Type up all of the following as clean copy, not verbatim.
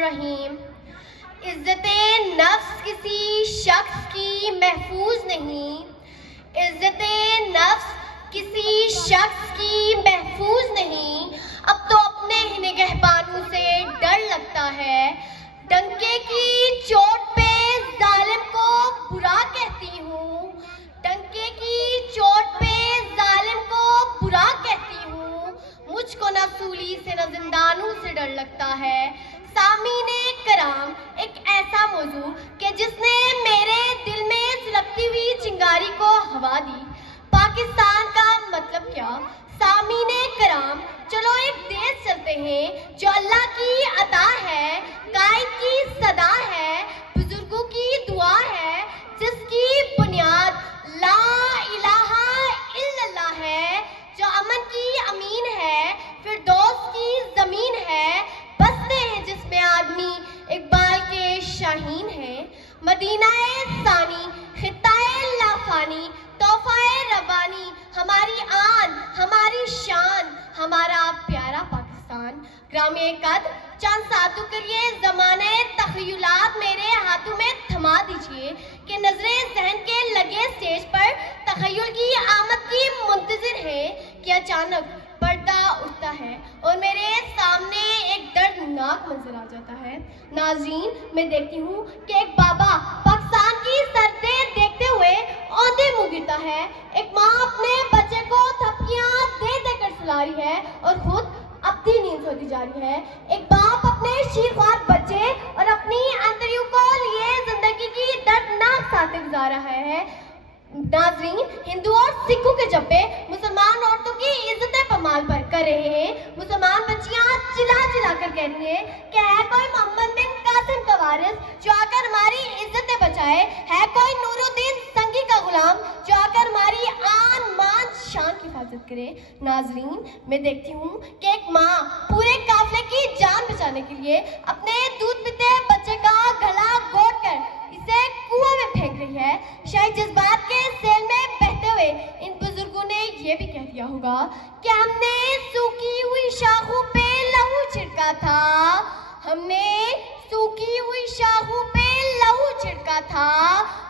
रहीम। इज्जते नफ्स किसी शख्स की महफूज नहीं, इज्जते नफ्स किसी शख्स की महफूज नहीं। अब तो अपने ही निगहबानों से डर लगता है। डंके की चोट पे जालिम को बुरा कहती हूँ, डंके की चोट पे जालिम को बुरा कहती हूँ। मुझको न सूली से न जिंदानों से डर लगता है। सामीने कराम, एक ऐसा मौजू कि जिसने मेरे दिल में सुलगती हुई चिंगारी को हवा दी। पाकिस्तान का मतलब क्या? सामीने कराम, चलो एक देश चलते हैं जो अल्लाह की अता है, कायद की सदा है, बुजुर्गों की दुआ है, जिसकी बुनियाद ला इलाहा इल्लल्लाह है, जो अमन की अमीन है, फिरदौस की जमीन है, बसते हैं जिसमें आदमी इकबाल के शाहीन है। मदीनाए सानी, खिताए लाफानी, तोहफाए रब्बानी, हमारी आन, हमारी शान, हमारा प्यारा पाकिस्तान। ग्रामीण कद चंद सातों के लिए ज़माने तख़य्युलात मेरे हाथों में थमा दीजिए कि नजरे जहन के लगे स्टेज पर तख़य्युल की आमद की मुंतज़िर है कि अचानक पर्दा उठता है और मेरे सामने एक दर्दनाक मंजर आ जाता है। नाज़रीन, मैं देखती हूँ कि एक बाबा पाकिस्तान की सरहदें देखते हुए औंधे मुँह गिरता है। एक माँ अपने बच्चे को थपकियाँ दे देकर सुला रही है और खुद अपनी नींद सोती जा रही है। एक बाप अपने शीरख्वार बच्चे और अपनी अंतरियों को लिए जिंदगी की दर्दनाक साथें गुजार रहा है। नाज़रीन, हिंदू और सिखों के जब्बे मुसलमान औरतों की इज्जतें पमाल पर कर रहे हैं। मुसलमान बच्चियां चिल्ला चिल्ला कर कह रही हैं कि है कोई मोहम्मद बिन कासिम का वारिस जो आकर हमारी इज्जतें बचाए, है कोई नूरुद्दीन संगी का गुलाम जो आकर हमारी आन मान शान की हिफाजत करे। नाज़रीन, मैं देखती हूँ कि एक माँ पूरे काफिले की जान बचाने के लिए अपने दूध पीते बच्चे का गला घोट कर इसे कुएं में फेंक रही है। शायद जज्बात के सेल में बहते हुए इन बुजुर्गों ने ये भी कह दिया होगा कि हमने सूखी हुई शाखों पे लहू छिड़का था, हमने सूखी हुई शाखों पे लहू छिड़का था,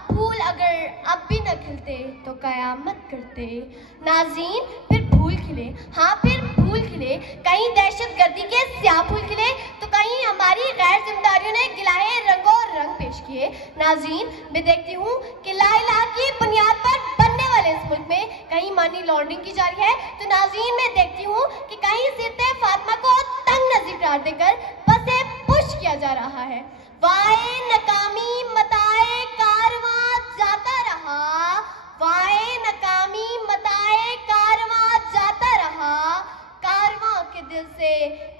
फूल अगर अब भी न खिलते तो कयामत करते। नाज़रीन, फिर फूल खिले, हाँ फिर फूल खिले। कहीं दहशतगर्दी के स्याह फूल खिले तो कहीं हमारी गैर जिम्मेदारियों ने गिलाए रंगों रंग पेश किए। नाज़रीन, मैं देखती हूँ कि ला इलाहा की बुनियाद पर बनने वाले इस मुल्क में कहीं मनी लॉन्ड्रिंग की जा रही है, तो नाज़रीन मैं देखती हूँ कि कहीं सिरते फातिमा को तंग नज़ीर करार देकर बसे पुश किया जा रहा है। वाए नकामी मताए कारवां जाता रहा, वाए नकामी मताए कारवां जाता रहा, कारवां के दिल से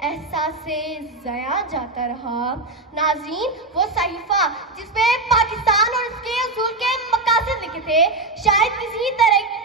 एहसासे ज़या जाता रहा। नाज़रीन, वो सहीफा जिसपे पाकिस्तान और इसके असूल के मकासद लिखे थे, शायद किसी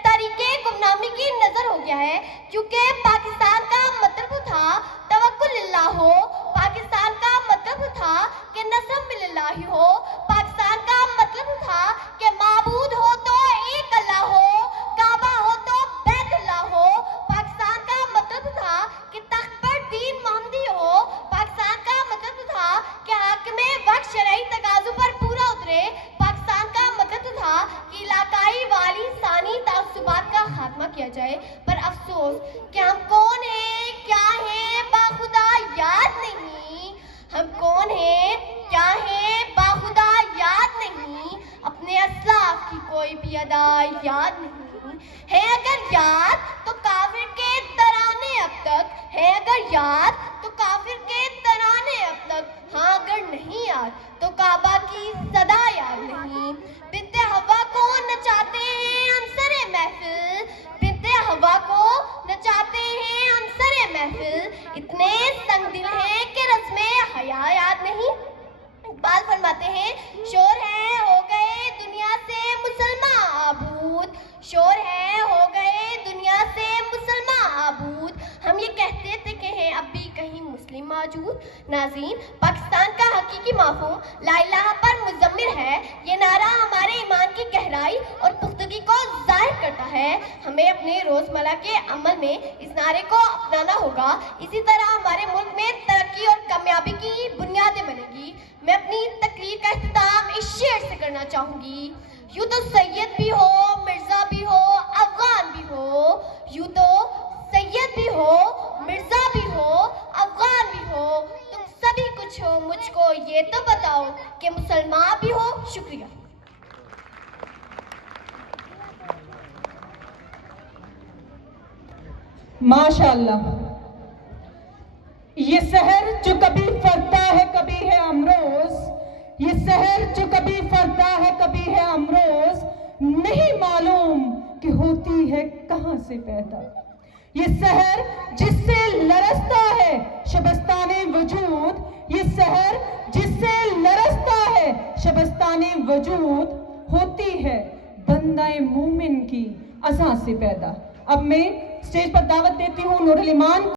तरीके गुमनामी की नजर हो गया है, क्योंकि पाकिस्तान का मतलब था तवक्कुलिल्लाह हो, पाकिस्तान का मतलब था कि नस्ब मिल्लाही हो, पाकिस्तान का मतलब था कि माबूद हो तो एक अल्लाह हो, काबा हो तो बैतुल्लाह हो, पाकिस्तान का मतलब था कि तख्त पर दीन मोहम्मदी हो, पाकिस्तान का मतलब था कि हाकिमे वक्त शरई तकाज़ों पर पूरा उतरे, पाकिस्तान का मतलब था कि इलाकाई वाली सानी तासुबात का खात्मा किया जाए। पर अफसोस कि हम कौन हैं, क्या हैं, बाखुदा याद नहीं। हम कौन हैं, क्या हैं, बाखुदा याद नहीं। अपने असलाफ की कोई भी अदा याद नहीं है। अगर याद तो काफिर के तराने अब तक है, अगर याद तो काफिर के तराने अब तक। हाँ, अगर नहीं याद तो काबा की सदा याद नहीं। बिन्ते हवा को नचाते हैं हमसरे महफिल, बिन्ते हवा को नचाते हैं हमसरे महफिल, इतने संग दिल हैं कि रस्मे हया याद नहीं। इकबाल फरमाते हैं, शोर है हो गए दुनिया से मुसलमान आबूद, शोर है हो गए दुनिया से मुसलमान आबूद। हम ये कहते थे कि हैं अब भी कहीं मुस्लिम मौजूद। नाज़रीन, पाकिस्तान का हकीकी मफ़हूम ला इलाहा पर मुज़म्मिल है। ये नारा हमारे ईमान की गहराई और पुख्तगी को जाहिर करता है। हमें अपने रोज़मर्रा के अमल में इस नारे को अपनाना होगा। इसी तरह हमारे मुल्क में तरक्की और कामयाबी की बुनियादें बने। मैं अपनी तकरीर का इख्तिताम इस शेर से करना चाहूंगी। यूं तो सैयद भी हो, मिर्जा भी हो, अफगान भी हो, यूं तो सैयद भी हो, मिर्जा भी हो, अफगान भी हो, तुम सभी कुछ हो, मुझको ये तो बताओ कि मुसलमान भी हो। शुक्रिया। माशाअल्लाह। ये शहर जो कभी फरता है कभी है अमरोज, ये शहर जो कभी फरता है कभी है अमरोज, नहीं मालूम कि होती है कहां से पैदा। ये शहर जिससे लरसता है शबस्ताने वजूद, ये शहर जिससे लरसता है शबस्ताने वजूद, होती है बंदाए मोमिन की अज़ा से पैदा। अब मैं स्टेज पर दावत देती हूँ नूरुल ईमान।